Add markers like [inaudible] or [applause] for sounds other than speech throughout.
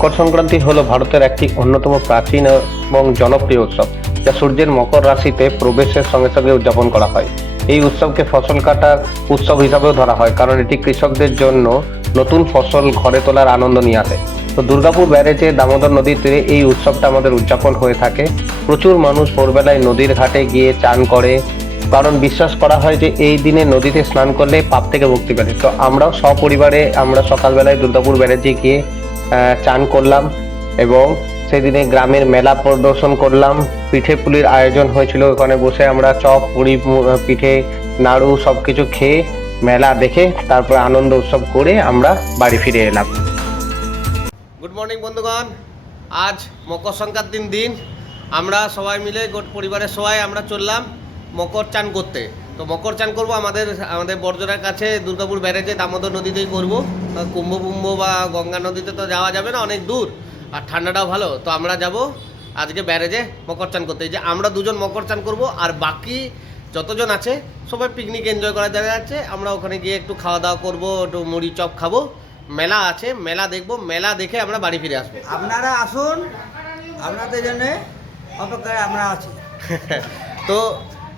মকর সংক্রান্তি হলো ভারতের একটি অন্যতম প্রাচীন এবং জনপ্রিয় উৎসব, যা সূর্যের মকর রাশিতে প্রবেশের সঙ্গে সঙ্গে উদযাপন করা হয়। এই উৎসবকে ফসল কাটার উৎসব হিসাবেও ধরা হয়, কারণ এটি কৃষকদের জন্য নতুন ফসল ঘরে তোলার আনন্দ নিয়ে আসে। তো দুর্গাপুর ব্যারেজে দামোদর নদীর তীরে এই উৎসবটা আমাদের উদযাপন হয়ে থাকে। প্রচুর মানুষ ভোরবেলায় নদীর ঘাটে গিয়ে চান করে, কারণ বিশ্বাস করা হয় যে এই দিনে নদীতে স্নান করলে পাপ থেকে মুক্তি পেলে। তো আমরাও সপরিবারে আমরা সকালবেলায় দুর্গাপুর ব্যারেজে গিয়ে চান করলাম এবং সেদিনে গ্রামের মেলা প্রদর্শন করলাম। পিঠে পুলির আয়োজন হয়েছিল। ওখানে বসে আমরা চপ, পুরি পিঠে, নাড়ু সব কিছু খেয়ে মেলা দেখে তারপর আনন্দ উৎসব করে আমরা বাড়ি ফিরে এলাম। গুড মর্নিং বন্ধুগণ। আজ মকর সংক্রান্তির দিন। আমরা সবাই মিলে গোট পরিবারের সবাই আমরা চললাম মকর চান করতে। তো মকর চান করব আমাদের আমাদের বর্জনার কাছে দুর্গাপুর ব্যারেজে দামোদর নদীতেই করব। কুম্ভ কুম্ভ বা গঙ্গা নদীতে তো যাওয়া যাবে না অনেক দূর। আর ঠান্ডাটাও ভালো তো আমরা যাব আজকে ব্যারেজে মকর চান করতে। যে আমরা দুজন মকর চান করব আর বাকি যতজন আছে সবাই পিকনিক এনজয় করার জায়গা আছে। আমরা ওখানে গিয়ে একটু খাওয়া দাওয়া করব একটু মুড়ি চপ খাব। মেলা আছে মেলা দেখব মেলা দেখে আমরা বাড়ি ফিরে আসব। আপনারা আসুন আপনাদের জন্য অপেক্ষায় আমরা আছি। [laughs] তো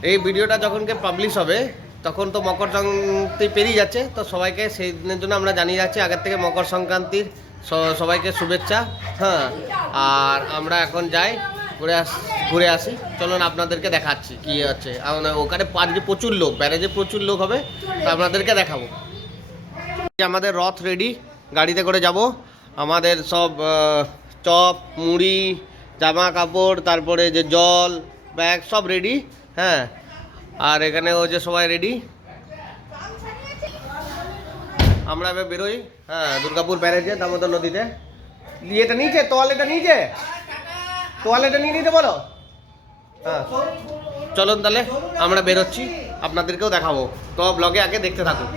এই ভিডিওটা যখনকে পাবলিশ হবে, তখন তো মকর সংক্রান্তি পেরিয়ে যাচ্ছে, তো সবাইকে সেই দিনের জন্য আমরা জানিয়ে যাচ্ছি আগের থেকে মকর সংক্রান্তির সবাইকে শুভেচ্ছা হ্যাঁ। আর আমরা এখন যাই, ঘুরে আস, ঘুরে আসি। চলুন আপনাদেরকে দেখাচ্ছি কি হচ্ছে আমরা- ওখানে আজকে প্রচুর লোক, ব্যারেজে প্রচুর লোক হবে, তো আপনাদেরকে দেখাবো। আমাদের রথ রেডি গাড়িতে করে যাব। আমাদের সব চপ, মুড়ি, জামা কাপড়, তারপরে যে জল ব্যাগ সব রেডি হ্যাঁ। আর এখানে ও যে সবাই রেডি আমরা এবার বেরোই হ্যাঁ দুর্গাপুর ব্যারেজে দামোদর নদীতে। দিয়ে এটা নিচে তোয়ালেটা নিচে তোয়ালেটা নিয়ে নিতে বলো। হ্যাঁ। চলুন তাহলে আমরা বেরোচ্ছি আপনাদেরকেও দেখাবো। তো ব্লগে আগে দেখতে থাকুন।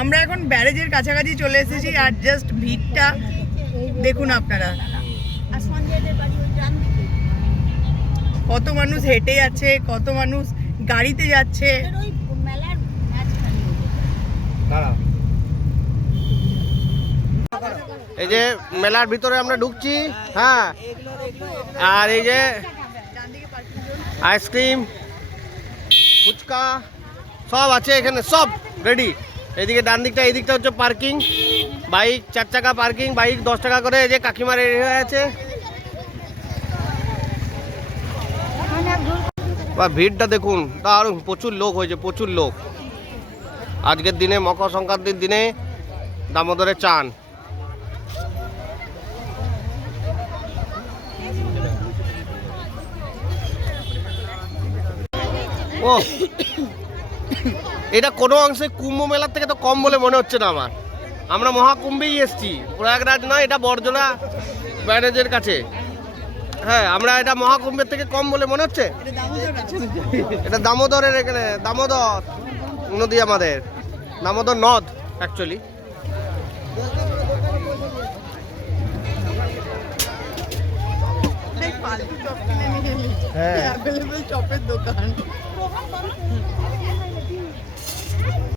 আমরা এখন ব্যারেজের কাছাকাছি চলে এসেছি আর জাস্ট ভিড়টা দেখুন আপনারা। কত মানুষ হেঁটে যাচ্ছে কত মানুষ গাড়িতে যাচ্ছে। এই যে মেলার ভিতরে আমরা ঢুকছি হ্যাঁ। আর এই যে আইসক্রিম ফুচকা সব আছে এখানে সব রেডি এদিকে ডান দিকটা এই দিকটা হচ্ছে পার্কিং বাইক চার চাকা পার্কিং বাইক দশ টাকা করে এই যে কাকিমার হয়ে আছে। বা ভিড়টা দেখুন, দারুণ, প্রচুর লোক হয়েছে, প্রচুর লোক। আজকের দিনে, মকর সংক্রান্তির দিনে দামোদরে চান। ও, এটা কোনো অংশে কুম্ভ মেলার থেকে তো কম বলে মনে হচ্ছে না আমার। আমরা মহাকুম্ভেই এসছি। প্রয়াগরাজ নয়, এটা বর্জনা ব্যারেজের কাছে। হ্যাঁ আমরা এটা মহাকুম্ভের থেকে কম বলে মনে হচ্ছে? এটা দামোদরের এখানে, দামোদর, নদী আমাদের। দামোদর নদ অ্যাকচুয়ালি।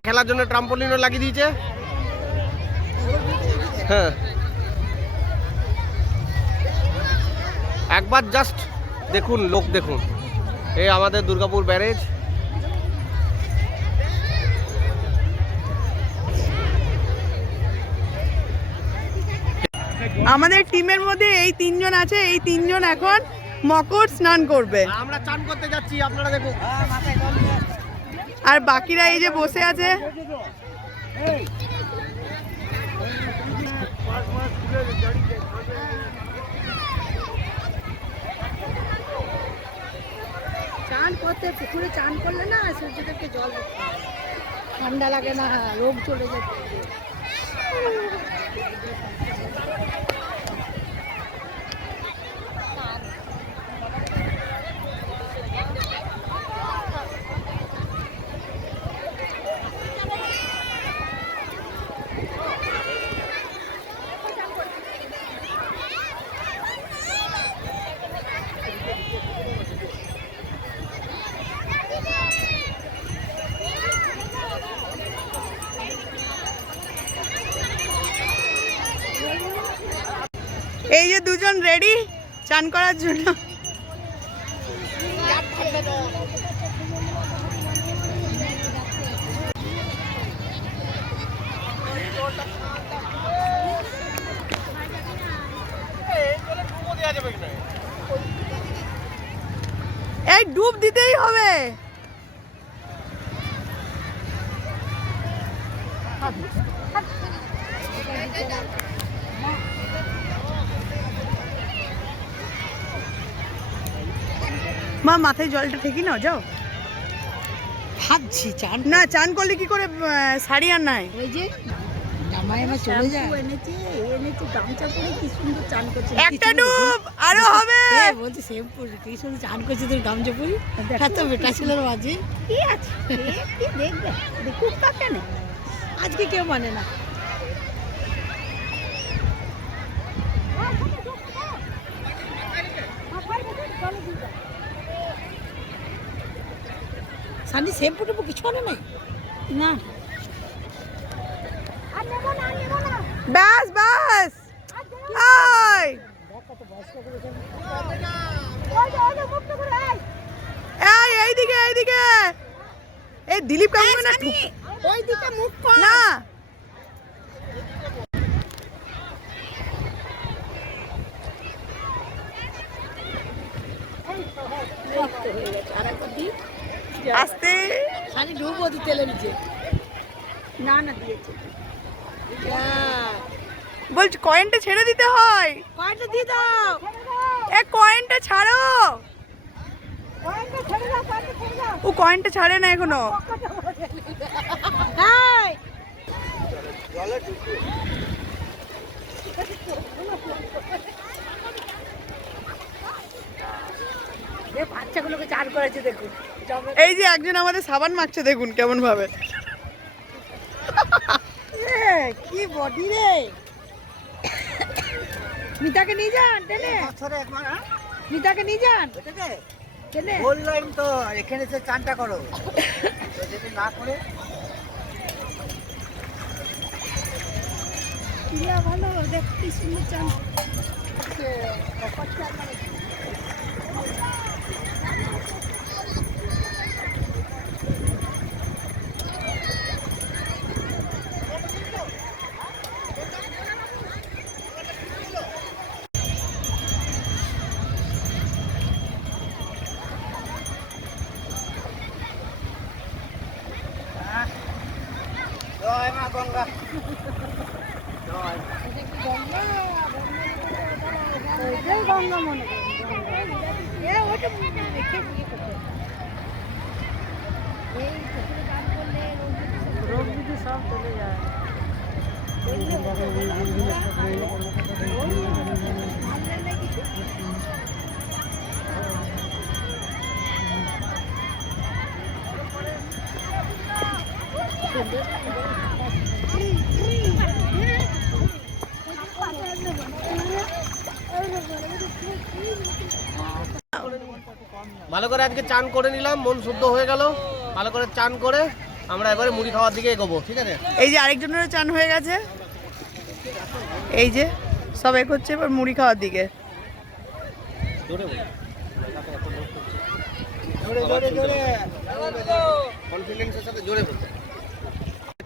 খেলার জন্য ট্রাম্পোলিনও লাগিয়ে দিয়েছে? হ্যাঁ। একবার জাস্ট দেখুন লোক দেখুন। এই আমাদের দুর্গাপুর ব্যারেজ। আমাদের টিমের মধ্যে এই তিনজন আছে এই তিনজন এখন মকর স্নান করবে। আমরা চান করতে যাচ্ছি আপনারা দেখুন। আর বাকিরা এই যে বসে আছে চান করতে পুকুরে চান করলে না সূর্যদেবকে জল ঠান্ডা লাগে না রোগ চলে যেতে এই যে দুজন রেডি চান করার জন্য এই ডুব দিতেই হবে মা মাথায় জলটা ঠেকি নাও যাও। ভাবছি চান না চান করলে কি করে শাড়ি আর নাই? ওই যে জামাই আমার চলে যায়। এনেছে এনেছে গামছা পরে কি সুন্দর চান করছে। একটা ডুব আরও হবে! এ বলছি সেম পরে কি সুন্দর চান করছে তোর গামছা পরি? এত বেটা ছেলের মাঝে। কি আছে? দেখবে? দেখুক কাকে না আজকে কেউ মানে না। সানি শ্যাম্পু টেম্পু কিছু আনে নাই? না। ব্যাস ব্যাস। আয় এই এইদিকে এইদিকে। এই দিলীপ কাকু না ঠুক- ওই দিকে মুখ কর। না। আস্তে? সানি ডুবো দি নিচে। না না দিয়েছে। বলছি কয়েনটা ছেড়ে দিতে হয়। কয়টা দিয়ে দাও। এ কয়েনটা ছাড়ো। ও কয়েনটা ছাড়ে না এখনও। বাচ্চাগুলোকে চান করেছে দেখুন। এই যে একজন আমাদের সাবান মাখছে দেখুন কেমন ভাবে এ, কি বডি রে? মিতাকে নিয়ে যান টেনে। হ্যাঁ? মিতাকে নিয়ে যান। টেনে। বললাম তো এখানে এসে চানটা করো। যদি না করে। প্রিয়া ভালো দেখ কি সুন্দর চান জয় মা গঙ্গা জয় গঙ্গা মনে রোগ বিধি সব চলে যায় ভালো করে আজকে চান করে নিলাম মন শুদ্ধ হয়ে গেল। ভালো করে চান করে আমরা এবারে মুড়ি খাওয়ার দিকে এগোবো ঠিক আছে? এই যে আরেকজনেরও চান হয়ে গেছে। এই যে সব এক হচ্ছে এবার মুড়ি খাওয়ার দিকে।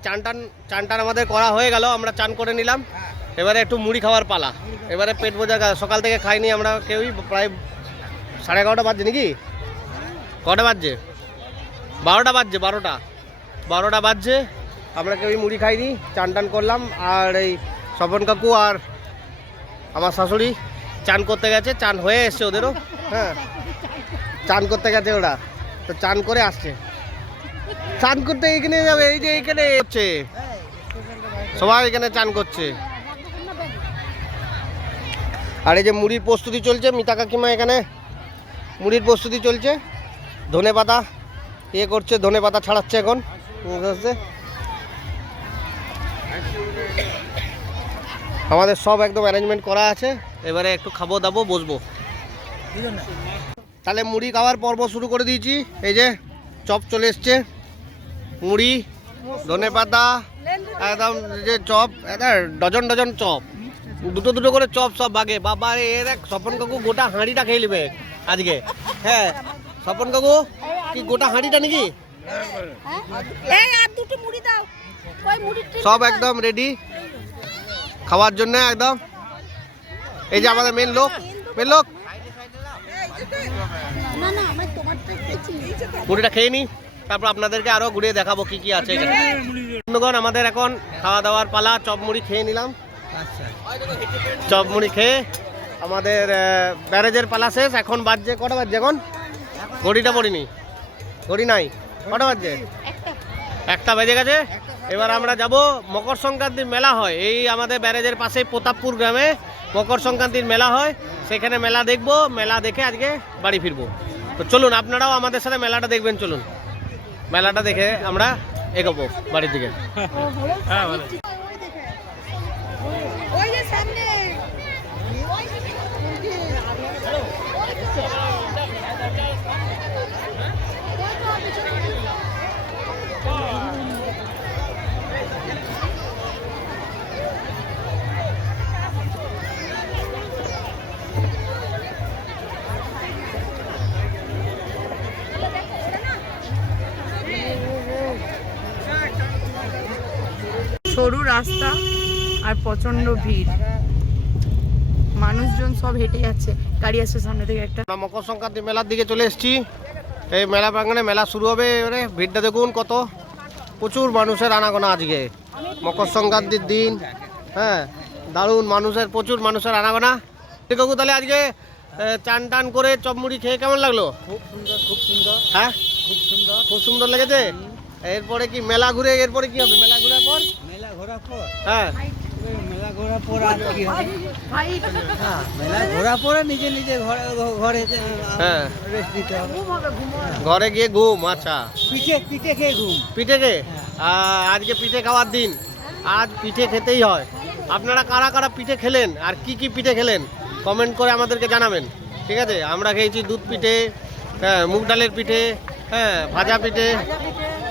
চান টান চান টান আমাদের করা হয়ে গেল আমরা চান করে নিলাম। এবারে একটু মুড়ি খাওয়ার পালা। এবারে পেট বোঝা সকাল থেকে খাইনি আমরা কেউই প্রায় সাড়ে এগারোটা বাজছে নাকি? কটা বাজছে? বারোটা বাজছে, বারোটা। বারোটা বাজছে, আমরা কেউই মুড়ি খাইনি, চান টান করলাম, আর এই স্বপন কাকু আর আমার শাশুড়ি চান করতে গেছে, চান হয়ে এসছে ওদেরও হ্যাঁ। চান করতে গেছে ওরা, তো চান করে আসছে। চান করতে এইখানে যাবে, এই যে এইখানে হচ্ছে। সবাই এখানে চান করছে। আর এই যে মুড়ির প্রস্তুতি চলছে, মিতা কাকিমা এখানে। মুড়ির প্রস্তুতি চলছে। ধনে পাতা ইয়ে করছে, ধনে পাতা ছাড়াচ্ছে এখন। আমাদের সব একদম অ্যারেঞ্জমেন্ট করা আছে। এবারে একটু খাব, দাবো, বসবো। তাহলে মুড়ি খাওয়ার পর্ব শুরু করে দিয়েছি। এই যে চপ চলে এসছে। মুড়ি, ধনে পাতা, একদম যে চপ ডজন ডজন চপ। দুটো দুটো করে চপ সব বাগে। বাবা এর এক স্বপন কাকু গোটা হাঁড়িটা খেয়ে নেবে। আজকে। হ্যাঁ। স্বপন কাকু কি গোটা হাঁড়িটা নাকি? এই আর দুটো মুড়ি দাও। ওই মুড়ি সব একদম রেডি খাওয়ার জন্য একদম। এই যে আমাদের মেন লোক। মেন লোক। মুড়িটা খেয়ে নি। তারপর আপনাদেরকে আরও ঘুরিয়ে দেখাবো কি কি আছে বন্ধুগণ আমাদের এখন খাওয়া দাওয়ার পালা। চপ মুড়ি খেয়ে নিলাম। আচ্ছা। চপ মুড়ি খেয়ে আমাদের ব্যারেজের পালা শেষ এখন বাজছে কটা বাজছে এখন? ঘড়িটা পড়িনি। ঘড়ি নাই। কটা বাজছে? একটা বেজে গেছে। এবার আমরা যাব মকর সংক্রান্তির মেলা হয়। এই আমাদের ব্যারেজের পাশে প্রতাপপুর গ্রামে মকর সংক্রান্তির মেলা হয়। সেখানে মেলা দেখব। মেলা দেখে আজকে বাড়ি ফিরবো। তো চলুন আপনারাও আমাদের সাথে মেলাটা দেখবেন চলুন। মেলাটা দেখে আমরা এগোবো বাড়ির দিকে। ওই রাস্তা আর প্রচণ্ড ভিড়। মানুষজন সব হেঁটে যাচ্ছে। গাড়ি আসছে সামনে থেকে একটা। মকর সংক্রান্তি মেলার দিকে চলে এসেছি। এই মেলা প্রাঙ্গণে মেলা শুরু হবে এবারে। ভিড়টা দেখুন কত। প্রচুর মানুষের আনাগোনা আজকে। মকর সংক্রান্তির দিন হ্যাঁ দারুণ মানুষের প্রচুর মানুষের আনাগোনা। কাকু তাহলে আজকে চান টান করে চপমুড়ি খেয়ে কেমন লাগল? খুব সুন্দর খুব সুন্দর। হ্যাঁ? খুব সুন্দর। খুব সুন্দর লেগেছে? এরপরে কি মেলা ঘুরে এরপরে কি হবে? মেলা ঘুরার পর? ঘোরার পর হ্যাঁ মেলা ঘোরার পর আর কি হবে? হ্যাঁ, মেলা ঘোরার পরে নিজে নিজে ঘরে ঘরে হ্যাঁ। রেস্ট দিতে হবে। ঘরে গিয়ে ঘুম আচ্ছা। পিঠে পিঠে খেয়ে ঘুম। পিঠে কে আজকে পিঠে খাওয়ার দিন। আজ পিঠে খেতেই হয়। আপনারা কারা কারা পিঠে খেলেন? আর কি কি পিঠে খেলেন? কমেন্ট করে আমাদেরকে জানাবেন। ঠিক আছে? আমরা খেয়েছি দুধ পিঠে হ্যাঁ মুগ ডালের পিঠে হ্যাঁ ভাজা পিঠে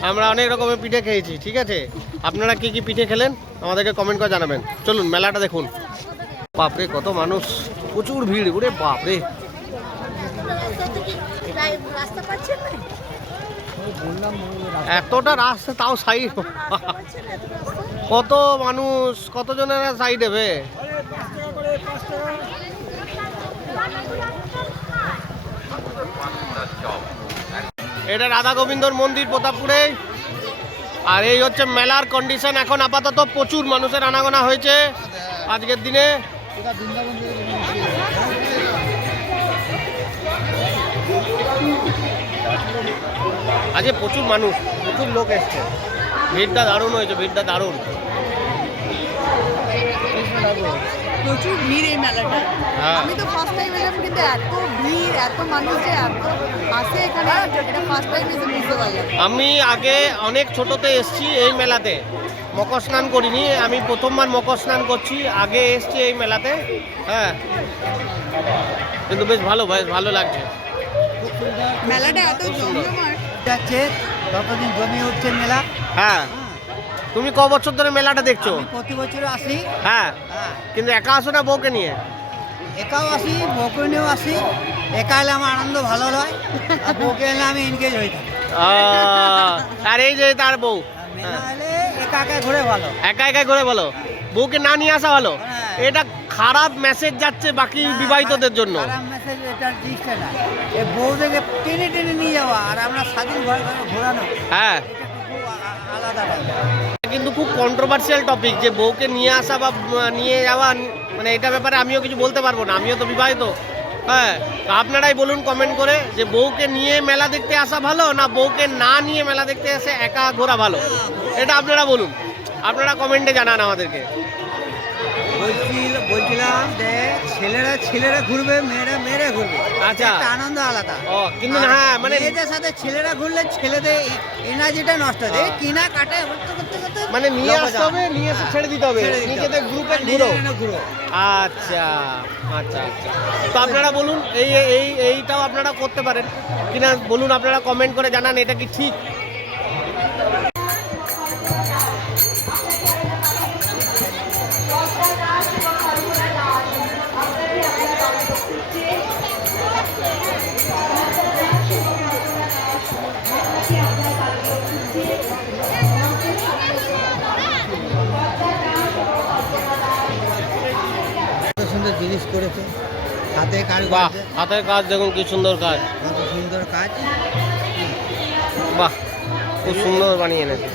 আমরা অনেক রকমের পিঠে খেয়েছি, ঠিক আছে? আপনারা কি কি পিঠে খেলেন? আমাদেরকে কমেন্ট করে জানাবেন। চলুন, মেলাটা দেখুন। বাপরে, কত মানুষ। প্রচুর ভিড়, ওরে বাপরে। এতটা রাস্তা, তাও সাইড কত মানুষ, কতজনের সাইড হবে এটা রাধা গোবিন্দর মন্দির প্রতাপপুরে। আর এই হচ্ছে মেলার কন্ডিশন এখন আপাতত প্রচুর মানুষের আনাগোনা হয়েছে আজকের দিনে। আজকে প্রচুর মানুষ, প্রচুর লোক এসছে। ভিড়টা দারুণ হয়েছে, ভিড়টা দারুণ। প্রচুর ভিড় এই মেলাটা হ্যাঁ। আমি তো ফার্স্ট টাইম এলাম কিন্তু এত ভিড় এত মানুষ যে এত আসে এখানে এটা ফার্স্ট টাইম এসে বুঝতে পারলাম। আমি আগে অনেক ছোটতে এসছি এই মেলাতে। মকর স্নান করিনি আমি প্রথমবার মকর স্নান করছি আগে এসছি এই মেলাতে। হ্যাঁ। কিন্তু বেশ ভালো বেশ ভালো লাগছে। মেলাটা এত জমজমাট যাচ্ছে ততদিন জমে উঠছে মেলা। হ্যাঁ। তুমি ক বছর ধরে মেলাটা দেখছ? প্রতি বছর আসি। হ্যাঁ। হ্যাঁ। কিন্তু একা আসো না বউকে নিয়ে? একাও আসি বউকে নিয়েও আসি। একা এলে আমার আনন্দ ভালো হয়। আর বউকে এলে আমি এনগেজ থাকি। আর এই যে তার বউ? একা একা ঘুরে ভালো। একা একা করে বলো বউকে না নিয়ে আসা ভালো? হ্যাঁ। এটা খারাপ মেসেজ যাচ্ছে বাকি বিবাহিতদের জন্য। খারাপ মেসেজ না। বউদেরকে টেনে টেনে নিয়ে যাওয়া আর আমরা স্বাধীন ঘরে ঘরে ঘোরানো। হ্যাঁ। এটা আলাদা। কিন্তু খুব কন্ট্রোভার্সিয়াল টপিক যে বউকে নিয়ে আসা বা নিয়ে যাওয়া মানে এটা ব্যাপারে আমিও কিছু বলতে পারব না, আমিও তো বিবাহিত। হ্যাঁ তো আপনারাই বলুন কমেন্ট করে যে বউকে নিয়ে মেলা দেখতে আসা ভালো না বউকে না নিয়ে মেলা দেখতে এসে একা ঘোরা ভালো? এটা আপনারা বলুন। আপনারা কমেন্টে জানান আমাদেরকে। বলছিল বলছিলাম যে ছেলেরা ছেলেরা ঘুরবে মেয়েরা মেয়েরা ঘুরবে। আচ্ছা। একটা আনন্দ আলাদা। ও কিন্তু না হ্যাঁ মানে মেয়েদের সাথে ছেলেরা ঘুরলে ছেলেদের এনার্জিটা নষ্ট হয় কিনা কাটে করতে করতে করতে মানে নিয়ে আসতে হবে নিয়ে এসে ছেড়ে দিতে হবে। নিজেদের। গ্রুপে ঘুরো। আচ্ছা আচ্ছা আচ্ছা। তো আপনারা বলুন এই এই এইটাও আপনারা করতে পারেন। কিনা বলুন আপনারা কমেন্ট করে জানান এটা কি ঠিক? হাতে কাজ বাহ হাতের কাজ দেখুন কি সুন্দর কাজ। কত সুন্দর কাজ। বাহ খুব সুন্দর বানিয়ে এনেছে।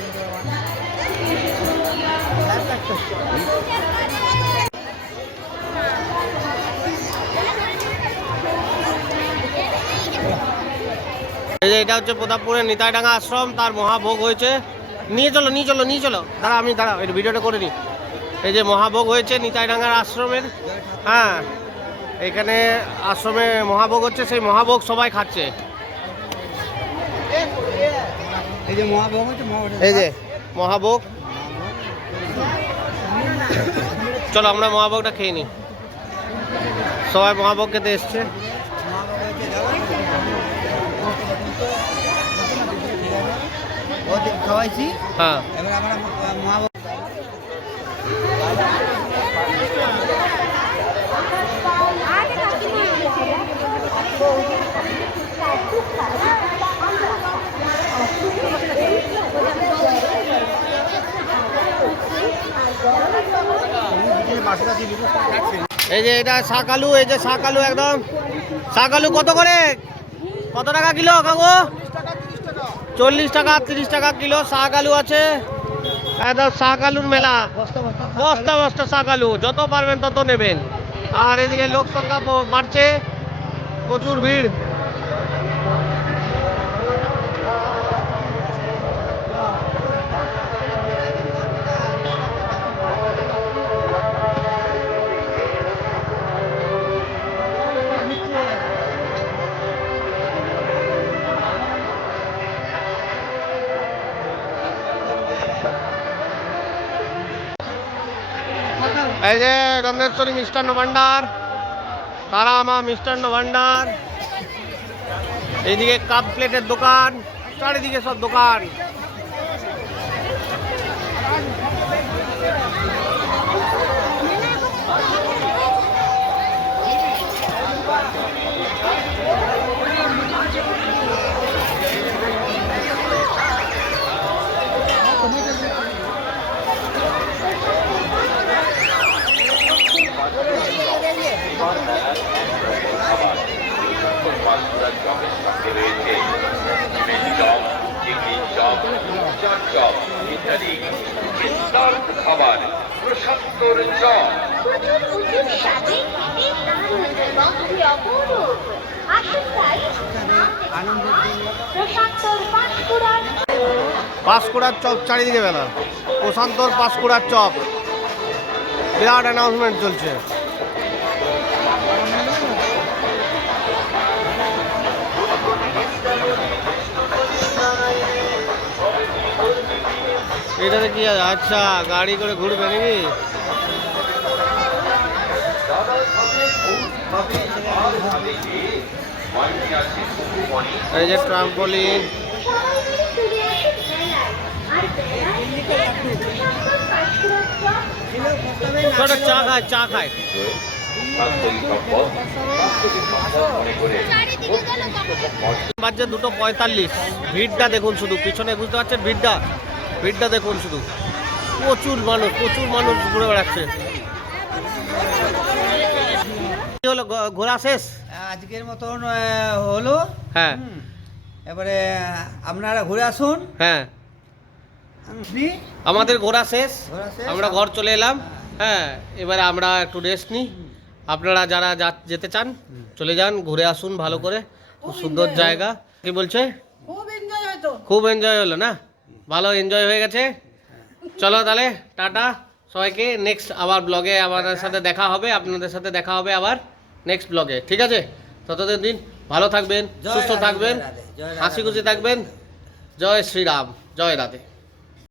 এই যে এটা হচ্ছে প্রতাপপুরের নিতাইডাঙ্গা আশ্রম তার মহাভোগ হয়েছে। নিয়ে চলো নিয়ে চলো নিয়ে চলো। দাঁড়া আমি দাঁড়া এই ভিডিওটা করে নিই এই যে মহাভোগ হয়েছে নিতাইডাঙ্গার আশ্রমের। হ্যাঁ। এখানে আশ্রমে মহাভোগ হচ্ছে সেই মহাভোগ সবাই খাচ্ছে। এই যে মহাভোগ এই যে মহাভোগ। চলো আমরা মহাভোগটা খেয়ে নিই। সবাই মহাভোগ খেতে এসছে। হ্যাঁ এবার আমরা মহাভোগ এই যে এটা শাকালু, এই যে শাকালু একদম। শাকালু কত করে? কত টাকা কিলো, কাকু? চল্লিশ টাকা, তিরিশ টাকা কিলো শাক আলু আছে। একদম শাক আলুর মেলা। বস্তা বস্তা শাক আলু যত পারবেন তত নেবেন। আর এদিকে লোক সংখ্যা বাড়ছে। প্রচুর ভিড় এই যে রমেশ্বরী মিষ্টান্ন ভান্ডার তারামা মিষ্টান্ন ভান্ডার এইদিকে কাপ প্লেটের দোকান চারিদিকে সব দোকান প্রশান্তর চপ চারিদিকে বেলা। প্রশান্তর পাঁশকুড়ার চপ বিরাট অ্যানাউন্সমেন্ট চলছে। এটাতে কি আচ্ছা গাড়ি করে ঘুরবে নাকি? এই যে ট্রাম্পলিন চা খায় চা খায়। বাজছে দুটো পঁয়তাল্লিশ। ভিড়টা দেখুন শুধু, পিছনে বুঝতে পারছেন ভিড়টা? ভিড়টা দেখুন শুধু। প্রচুর মানুষ প্রচুর মানুষ ঘুরে বেড়াচ্ছে কি হলো? ঘোরা শেষ? আজকের মতন হলো। হ্যাঁ। এবারে আপনারা ঘুরে আসুন। হ্যাঁ। আমাদের ঘোরা শেষ। আমরা ঘর চলে এলাম। হ্যাঁ এবারে আমরা একটু রেস্ট নিই। আপনারা যারা যা- যেতে চান চলে যান ঘুরে আসুন ভালো করে। খুব সুন্দর জায়গা। কি বলছে? খুব এনজয় হয়তো খুব এনজয় হলো না? ভালো এনজয় হয়ে গেছে? চলো তাহলে টাটা সবাইকে নেক্সট আবার ব্লগে আমাদের সাথে দেখা হবে আপনাদের সাথে দেখা হবে আবার নেক্সট ব্লগে ঠিক আছে? ততদিন দিন ভালো থাকবেন সুস্থ থাকবেন। হাসি খুশি থাকবেন জয় শ্রীরাম জয় রাধে।